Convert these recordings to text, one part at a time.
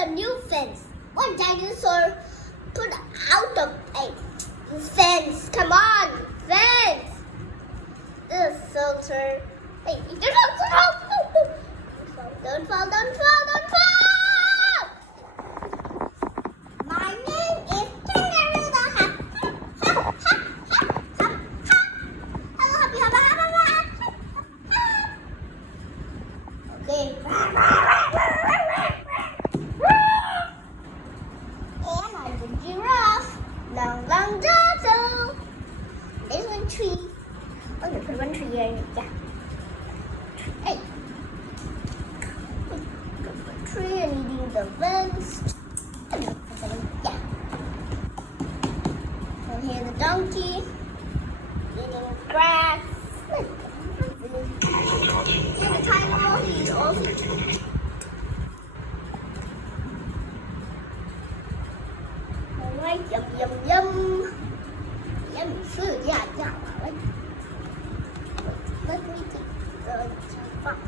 a new fence. One dinosaur put out of a fence. Come on, fence. This is so turn. Hey, don't fall, don't fall, don't fall, don't fall. My name is Kangaroo the Hop. Hop, hop, hop, hop, hop. Hello, happy, hop, hop, hop, hop, hop. Okay. And I'm the giraffe. Long, long dotto. There's one tree. I'm gonna put one tree here. Yeah. Hey. Tree and eating the vents. Yeah. And here's the donkey eating grass. And the tiny little he's also. Alright, yum yum yum. Yummy food, yeah, yeah. Right. Let me take the box.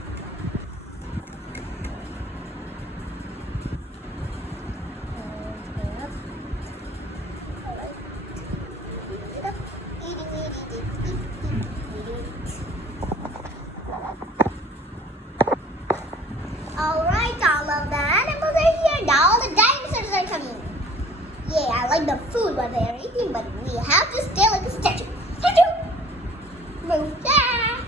Alright, all of the animals are here. Now all the dinosaurs are coming. Yeah, I like the food what they're eating, but we have to stay like a statue. Statue! Move. Yeah!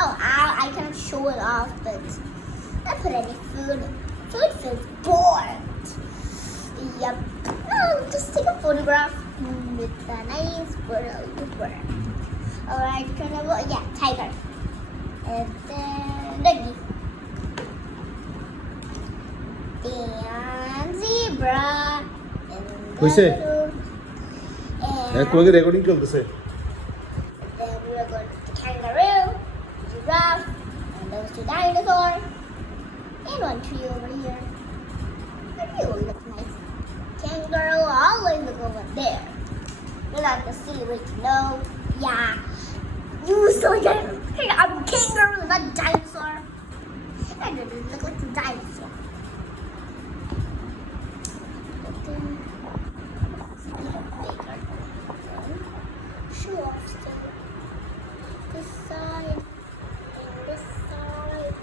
Oh, I cannot show it off, but I put any food. Food feels bored. Yep. I'll just take a photograph with a nice bird. Alright, turn over. Yeah, tiger. And then doggy. Then zebra. And Hoise? and তোমাকে recording চলতেছে then we are going to the kangaroo, giraffe, and those two dinosaurs, and one tree over here. That really look nice. Kangaroo always look over there. You're not the silly way to know. Yeah. You silly dinosaur. Hey, I'm a kangaroo, not a dinosaur. I didn't look like a dinosaur. But then, it's even bigger. Show off still. This side and this side.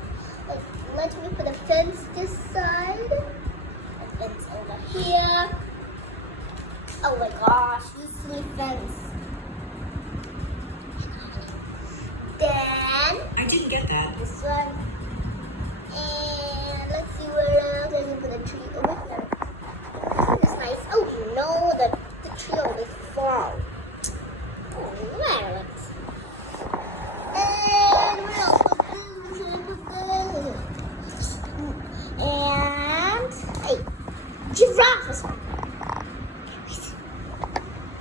Let me put a fence this side. A fence over here. Oh my gosh, this silly fence. Then I didn't get that. this one. And let's see where else I can put a tree over here. It's nice. Oh no,